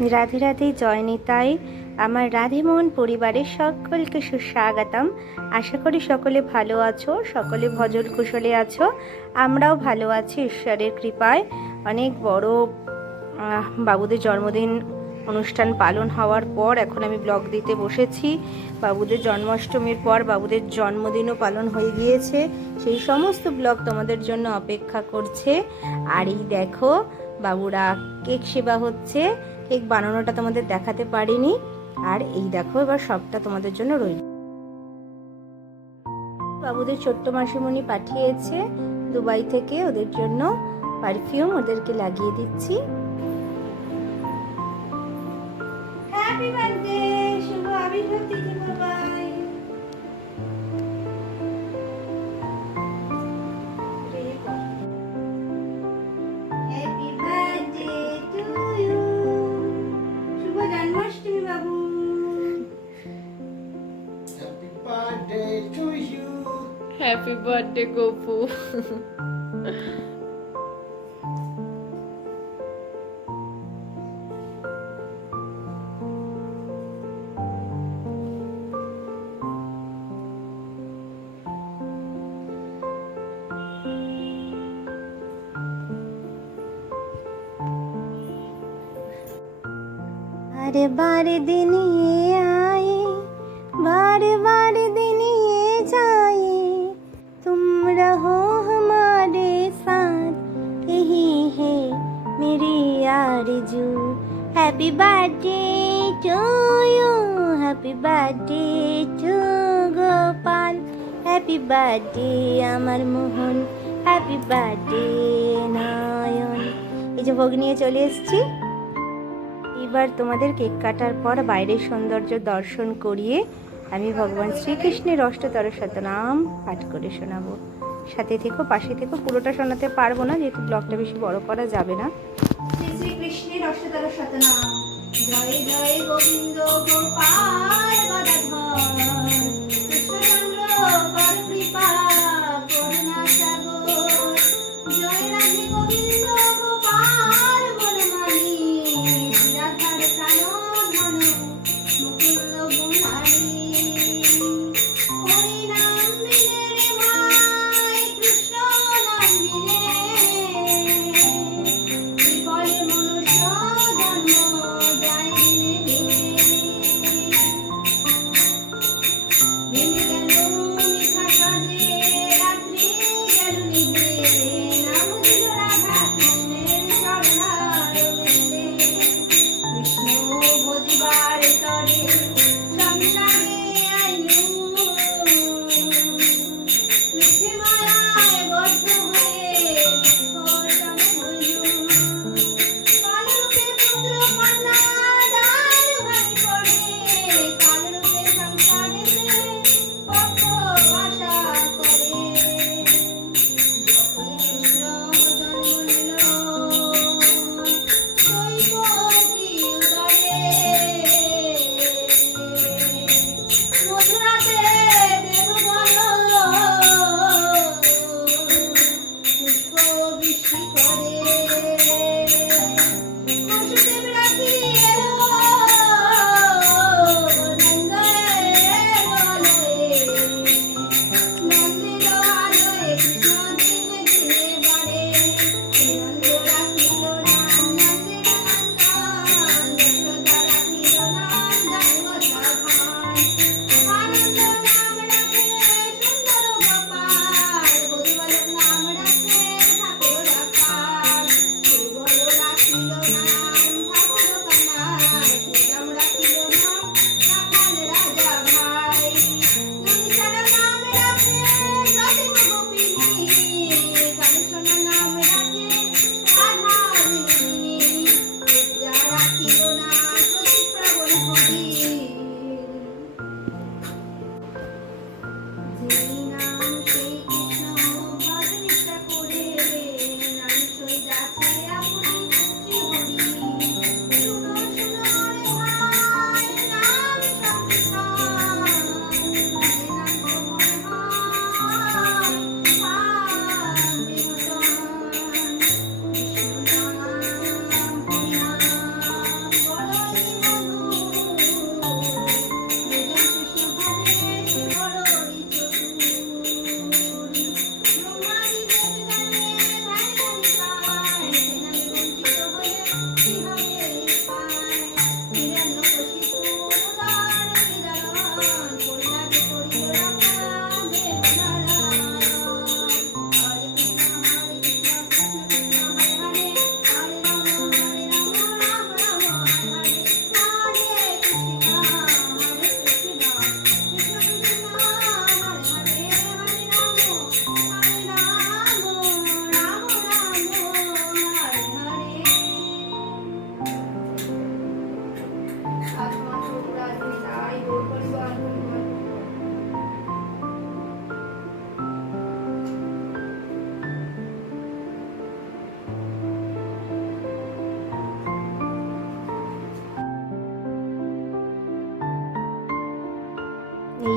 রাধে রাধে জয় নিতাই আমার রাধেমোহন পরিবারের সকলকে সুস্বাগতম। আশা করি সকলে ভালো আছো, সকলে ভজন কুশলে আছো, আমরাও ভালো আছি ঈশ্বরের কৃপায়। অনেক বড় বাবুদের জন্মদিন অনুষ্ঠান পালন হওয়ার পর এখন আমি ব্লগ দিতে বসেছি। বাবুদের জন্মাষ্টমীর পর বাবুদের জন্মদিনও পালন হয়ে গিয়েছে। সেই সমস্ত ব্লগ তোমাদের জন্য অপেক্ষা করছে। আর এই দেখো, বাবুরা কেক সেবা হচ্ছে। কেক বানানোটা তোমাদের দেখাতে পারিনি। আর এই দেখো, এবার সবটা তোমাদের জন্য রইল। বাবুদের ছোট্ট মাসিমণি পাঠিয়েছে দুবাই থেকে, ওদের জন্য পারফিউম ওদেরকে লাগিয়ে দিচ্ছি। হ্যাপি বার্থডে গপু हर बार दिन ये आए बार बार happy birthday to you. Happy birthday to gopal. Happy birthday আমার মোহন হ্যাপি বার্থডে নয়ন এই যে ভোগ নিয়ে চলে এসেছি। এবার তোমাদের কেক কাটার পর বাইরের সৌন্দর্য দর্শন করিয়ে আমি ভগবান শ্রীকৃষ্ণের অষ্টতর শতনাম পাঠ করে শোনাবো। সাথে থেকো পাশে থেকো পুরোটা শোনাতে পারব না, যেহেতু ব্লগটা বেশি বড় করা যাবে না। অষ্টতর শতনাম জয় জয় গোবিন্দ গোপাল।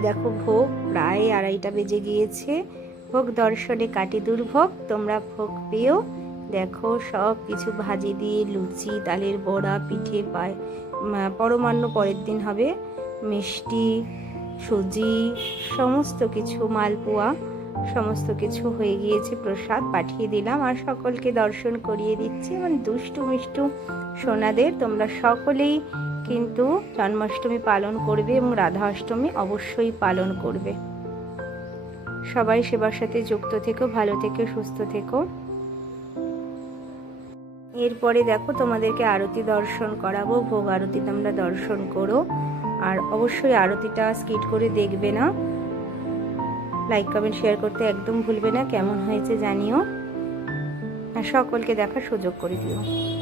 দেখো ভোগ, প্রায় আড়াইটা বেজে গিয়েছে। ভোগ দর্শনে কাটি দুর্ভোগ, তোমরা ভোগ পেয়েও দেখো সব কিছু ভাজি দিয়ে লুচি, তালের বড়া, পিঠে পায় পরমান্ন পরের দিন হবে। মিষ্টি, সুজি, সমস্ত কিছু, মালপোয়া, সমস্ত কিছু হয়ে গিয়েছে, প্রসাদ পাঠিয়ে দিলাম। আর সকলকে দর্শন করিয়ে দিচ্ছি। এবং দুষ্টু মিষ্টু সোনাদের, তোমরা সকলেই কিন্তু জন্মাষ্টমী পালন করবে এবং রাধা অষ্টমী অবশ্যই পালন করবে। সবাই সেবার সাথে যুক্ত থেকো, ভালো থেকো, সুস্থ থেকো। এরপরে দেখো তোমাদেরকে আরতি দর্শন করাবো, ভোগ আরতি তোমরা দর্শন করো। আর অবশ্যই আরতিটা স্কিট করে দেখবে না। লাইক, কমেন্ট, শেয়ার করতে একদম ভুলবে না, কেমন হয়েছে জানিও। আর সকলকে দেখার সুযোগ করে দিও।